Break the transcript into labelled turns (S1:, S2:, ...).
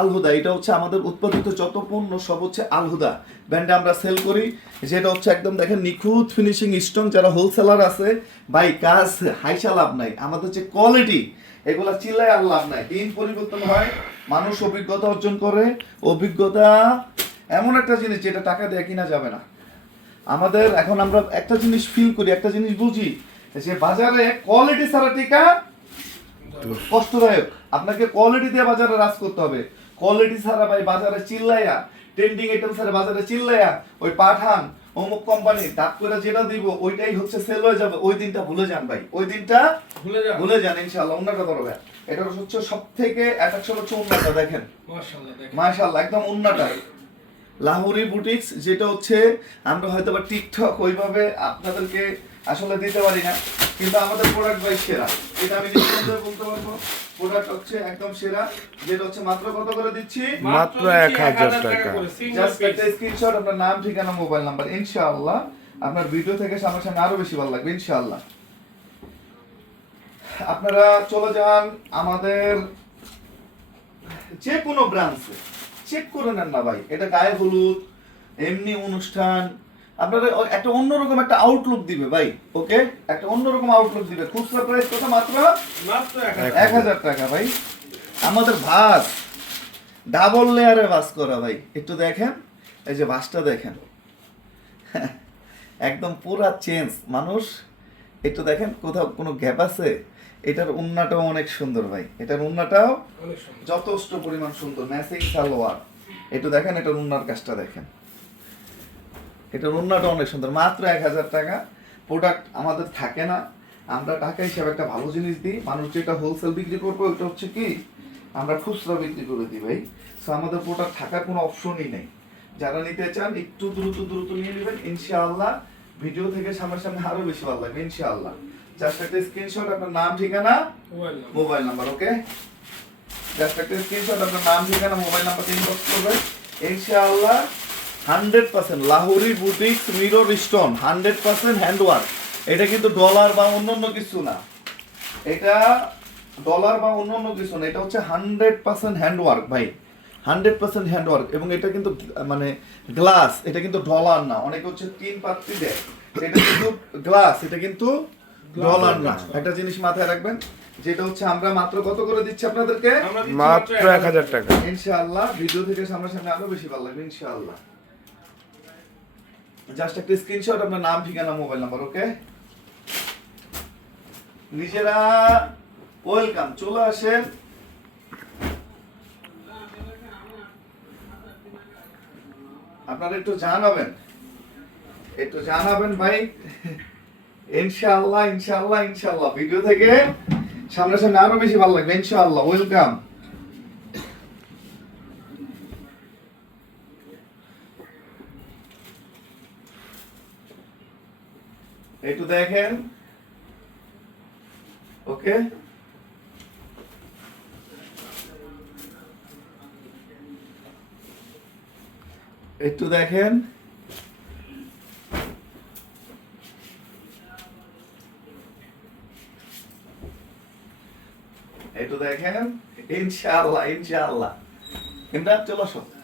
S1: আলহুদা, এটা হচ্ছে আমাদের উৎপাদিত যত পণ্য, সব হচ্ছে আলহুদা। ব্র্যান্ডে আমরা সেল করি, যেটা হচ্ছে একদম দেখেন নিখুঁত ফিনিশিং স্ট্রং যারা হোলসেলার আছে, ভাই, কাজ হাইসা লাভ নাই। আমাদের যে কোয়ালিটি এগুলা চিল্লায় আর লাভ নাই। দিন পরিবর্তন হয়, মানুষ অভিজ্ঞতা অর্জন করে। অভিজ্ঞতা এমন একটা জিনিস যেটা টাকা দিয়ে কিনা যাবে না। আমাদের এখন আমরা একটা জিনিস ফিল করি, একটা জিনিস বুঝি, যে বাজারে কোয়ালিটি ছাড়া টিকা কষ্টদায়ক। আপনাকে কোয়ালিটি দিয়ে বাজারে রাজ করতে হবে। কোয়ালিটি ছাড়া ভাই বাজারে চিল্লাইয়া ট্রেন্ডিং আইটেম ছাড়া বাজারে চিল্লাইয়া ওই পাঠান অমুক কোম্পানি তাপ করে যেটা দিব ওইটাই হচ্ছে সেল হয়ে যাবে। ওই দিনটা ভুলে যান ভাই। ওই দিনটা
S2: ভুলে যাও
S1: ভুলে যান ইনশাআল্লাহ। অন্যটা করবে এটা হচ্ছে সব থেকে অ্যাট্রাকশন হচ্ছে
S2: মাশাআল্লাহ দেখেন।
S1: মাশাআল্লাহ একদম উন্নাটা লাহোরি বুটিক্স যেটা হচ্ছে আমরা হয়তো বা টিকটক ওইভাবে আপনাদেরকে আসলে দিতে পারি না কিন্তু আমাদের প্রোডাক্ট ভাই সেরা। এটা আমি নিশ্চিতভাবে বলতে পারব। প্রোডাক্ট হচ্ছে একদম সেরা যেটা হচ্ছে মাত্র কত করে দিচ্ছি?
S3: মাত্র
S2: দিচ্ছি
S3: 1000 টাকা।
S1: জাস্ট। একটা স্ক্রিনশট আপনার নাম ঠিকানা মোবাইল নাম্বার ইনশাআল্লাহ আপনার ভিডিও থেকে সামনে সামনে আরও বেশি ভালো লাগবে ইনশাআল্লাহ। আপনারা চলে যান আমাদের যে কোনো ব্রাঞ্চে চেক করে নেন না ভাই এটা গায়ে হলুদ এমনি অনুষ্ঠান আপনারা একটা অন্যরকম একটা আউটলুক দিবে ভাই ওকে একটা অন্যরকম আউটলুক দিবে। খুচরা প্রাইস কত মাত্র
S2: এক
S1: হাজার টাকা ভাই। আমাদের ভাস ডাবল লেয়ারে ভাস করা ভাই। একটু দেখেন এই যে ভাসটা দেখেন। একদম পুরা চেঞ্জ মানুষ একটু দেখেন কোথাও কোনো গ্যাপ আছে? এটার উন্নাটাও অনেক সুন্দর ভাই। এটার উন্নাটাও যথেষ্ট পরিমাণ সুন্দর। ম্যাচিং সালোয়ার। একটু দেখেন এটার উন্নার কাজটা দেখেন। এটার উন্নাটা অনেক সুন্দর। মাত্র এক হাজার টাকা। প্রোডাক্ট আমাদের থাকে না। আমরা টাকা হিসাবে একটা ভালো জিনিস দিই। মানুষ যেটা হোলসেল বিক্রি করব ওটা হচ্ছে কি? আমরা খুচরা বিক্রি করে দিই ভাই। সো আমাদের প্রোডাক্ট থাকার কোনো অপশনই নেই। যারা নিতে চান একটু দ্রুত দ্রুত নিয়ে নেবেন। ইনশাআল্লাহ ভিডিও থেকে সামনে সামনে আরও বেশি ভালো লাগবে ইনশাআল্লাহ। জাস্ট একটা স্ক্রিনশট আপনার নাম ঠিকানা?
S2: Mobile number
S1: mobile number okay just একটা স্ক্রিনশট আপনার নাম ঠিকানা মোবাইল নাম্বার ইনবক্স করবেন। ইনশাআল্লাহ hundred percent Lahori boutiques mirror stone hundred percent handwork. এটা কিন্তু ডলার বা অন্যান্য কিছু না। এটা ডলার বা অন্যান্য কিছু না এটা হচ্ছে হান্ড্রেড পার্সেন্ট হ্যান্ডওয়ার্ক ভাই। হান্ড্রেড পার্সেন্ট হ্যান্ডওয়ার্ক এবং এটা কিন্তু মানে গ্লাস এটা কিন্তু ডলার না। অনেকে হচ্ছে তিন পাত্রি দেয়। এটা কিন্তু গ্লাস এটা কিন্তু ডলার না। একটা জিনিস মাথায় রাখবেন যেটা হচ্ছে আমরা মাত্র কত করে দিচ্ছি আপনাদেরকে?
S3: মাত্র এক হাজার টাকা।
S1: ইনশাআল্লাহ ভিডিও থেকে সামনাসামনি আরও বেশি ভালো লাগবে ইনশাআল্লাহ। জাস্ট একটা স্ক্রিনশট আপনার নাম, ঠিকানা মোবাইল নাম্বার ওকে নিজেরা ওয়েলকাম চলে আসেন। আপনারা একটু জানাবেন। একটু জানাবেন ভাই। ইনশাআল্লাহ ইনশাআল্লাহ ইনশাআল্লাহ। ভিডিও থেকে সামনে সামনে আরও বেশি ভালো লাগবে। ইনশাআল্লাহ ওয়েলকাম একটু দেখেন। ওকে? একটু দেখেন। একটু দেখেন। ইনশাআল্লাহ ইনশাআল্লাহ। ইমরান চলো আসো।